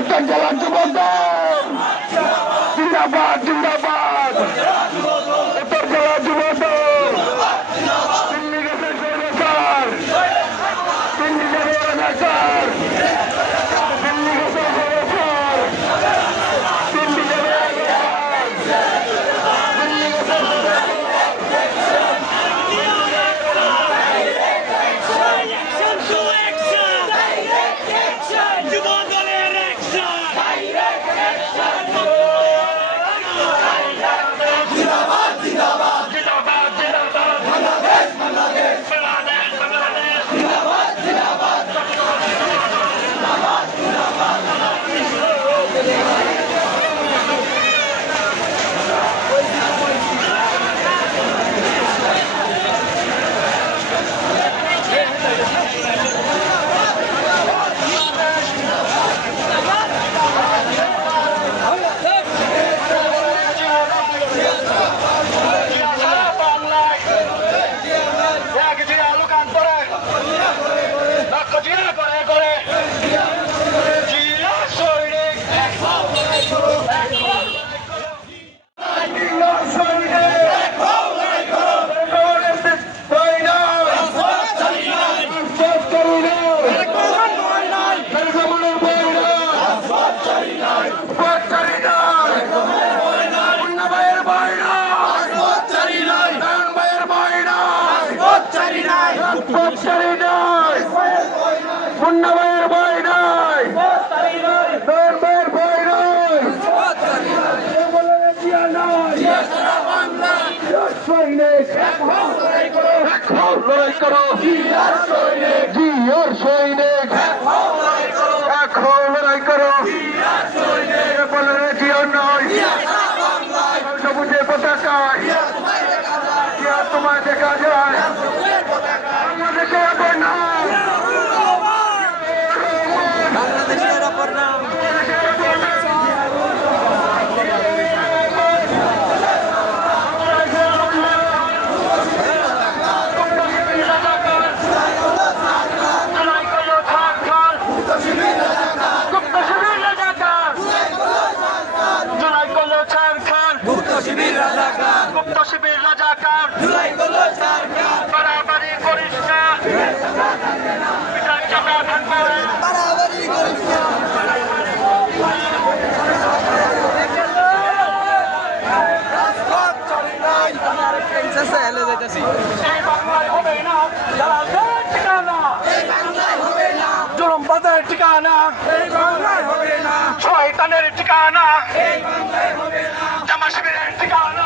उत्तर जला जुबोदर जिंदाबाद जिंदाबाद उत्तर जला जुबोदर दिल्ली के सरकार दिल्ली के सरकार दिल्ली के सरकार दिल्ली के লড়াই করো জিয়ার সৈনিক এখন লড়াই করো বলে জিয়া নয় সবুজের পতাকায় জিয়া তোমায় দেখা যায় বাংলাদেশের অপর নাম বাংলাদেশের অপর নাম শিবির রাজাকার বাড়াবাড়ি করিস না পিটার চাপা ভাঙবে বাড়াবাড়ি করিস না এই বাংলায় হবে না জালালদের ঠিকানা এই বাংলায় হবে না জুলুমবাজের ঠিকানা এই বাংলায় হবে না শয়তানের ঠিকানা এই বাংলায় হবে না জামা শিবিরের ঠিকানা